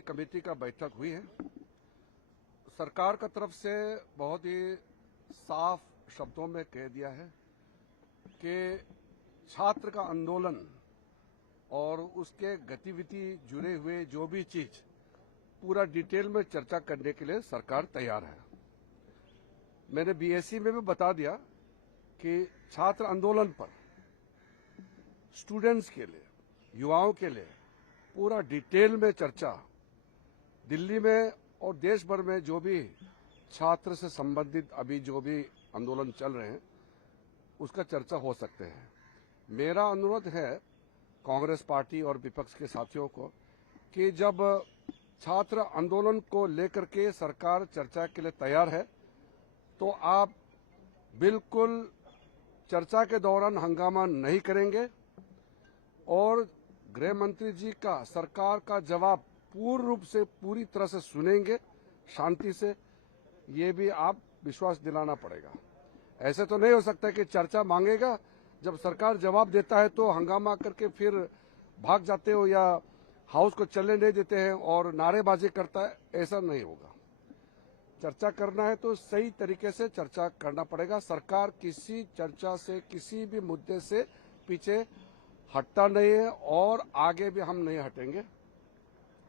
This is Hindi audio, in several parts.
कमेटी का बैठक हुई है। सरकार का तरफ से बहुत ही साफ शब्दों में कह दिया है कि छात्र का आंदोलन और उसके गतिविधि जुड़े हुए जो भी चीज पूरा डिटेल में चर्चा करने के लिए सरकार तैयार है। मैंने बीएससी में भी बता दिया कि छात्र आंदोलन पर स्टूडेंट्स के लिए, युवाओं के लिए पूरा डिटेल में चर्चा दिल्ली में और देश भर में जो भी छात्र से संबंधित अभी जो भी आंदोलन चल रहे हैं उसका चर्चा हो सकते हैं। मेरा अनुरोध है कांग्रेस पार्टी और विपक्ष के साथियों को कि जब छात्र आंदोलन को लेकर के सरकार चर्चा के लिए तैयार है तो आप बिल्कुल चर्चा के दौरान हंगामा नहीं करेंगे और गृह मंत्री जी का सरकार का जवाब पूर्ण रूप से पूरी तरह से सुनेंगे शांति से। ये भी आप विश्वास दिलाना पड़ेगा। ऐसे तो नहीं हो सकता कि चर्चा मांगेगा, जब सरकार जवाब देता है तो हंगामा करके फिर भाग जाते हो या हाउस को चलने नहीं देते हैं और नारेबाजी करता है। ऐसा नहीं होगा। चर्चा करना है तो सही तरीके से चर्चा करना पड़ेगा। सरकार किसी चर्चा से, किसी भी मुद्दे से पीछे हटता नहीं है और आगे भी हम नहीं हटेंगे।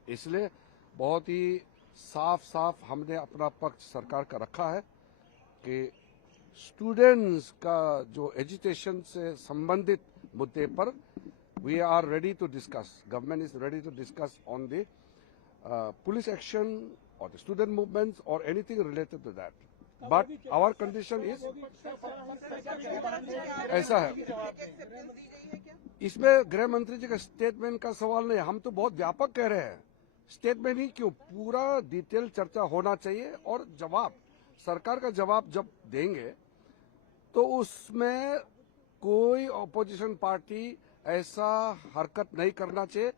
इसलिए बहुत ही साफ साफ हमने अपना पक्ष सरकार का रखा है कि स्टूडेंट्स का जो एजुकेशन से संबंधित मुद्दे पर we are ready to discuss, government is ready to discuss on the police action or the student movements or anything related to that. But our condition is ऐसा है। इसमें गृह मंत्री जी का स्टेटमेंट का सवाल नहीं, हम तो बहुत व्यापक कह रहे हैं। स्टेटमेंट ही क्यों, पूरा डिटेल चर्चा होना चाहिए और जवाब, सरकार का जवाब जब देंगे तो उसमें कोई ऑपोजिशन पार्टी ऐसा हरकत नहीं करना चाहिए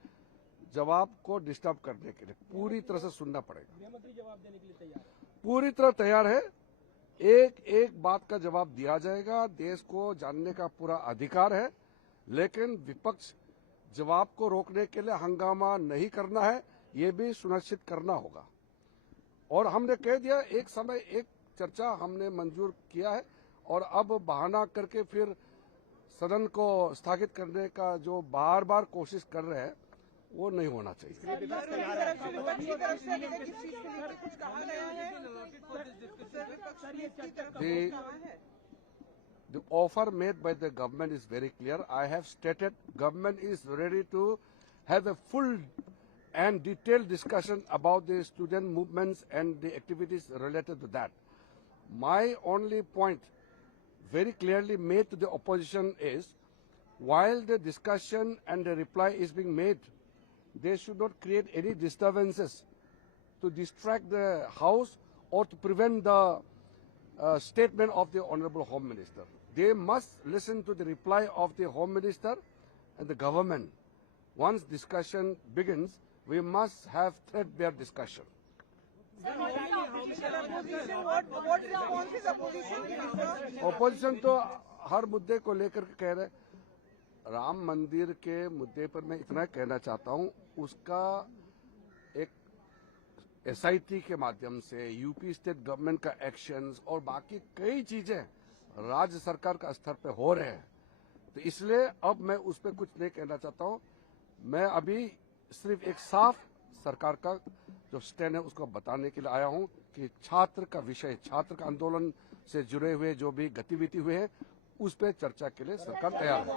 जवाब को डिस्टर्ब करने के लिए। पूरी तरह से सुनना पड़ेगा। गृहमंत्री जवाब देने के लिए तैयार, पूरी तरह तैयार है। एक एक बात का जवाब दिया जाएगा। देश को जानने का पूरा अधिकार है, लेकिन विपक्ष जवाब को रोकने के लिए हंगामा नहीं करना है, ये भी सुनिश्चित करना होगा। और हमने कह दिया एक समय एक चर्चा हमने मंजूर किया है और अब बहाना करके फिर सदन को स्थगित करने का जो बार बार कोशिश कर रहे हैं वो नहीं होना चाहिए। The offer made by the government is very clear. I have stated government is ready to have a full and detailed discussion about the student movements and the activities related to that. My only point very clearly made to the opposition is, while the discussion and the reply is being made, they should not create any disturbances to distract the House or to prevent the statement of the Honorable Home Minister. They must listen to the reply of the Home Minister and the government. Once discussion begins, we must have threadbare discussion. Opposition तो हर मुद्दे को लेकर के कह रहे। राम मंदिर के मुद्दे पर मैं इतना कहना चाहता हूं, उसका एक एसआईटी के माध्यम से यूपी स्टेट गवर्नमेंट का एक्शंस और बाकी कई चीजें राज्य सरकार का स्तर पे हो रहे हैं। तो इसलिए अब मैं उस पर कुछ नहीं कहना चाहता हूं। मैं अभी सिर्फ एक साफ सरकार का जो स्टैंड है उसको बताने के लिए आया हूं कि छात्र का विषय, छात्र का आंदोलन से जुड़े हुए जो भी गतिविधि हुए हैं उस पर चर्चा के लिए सरकार तैयार है।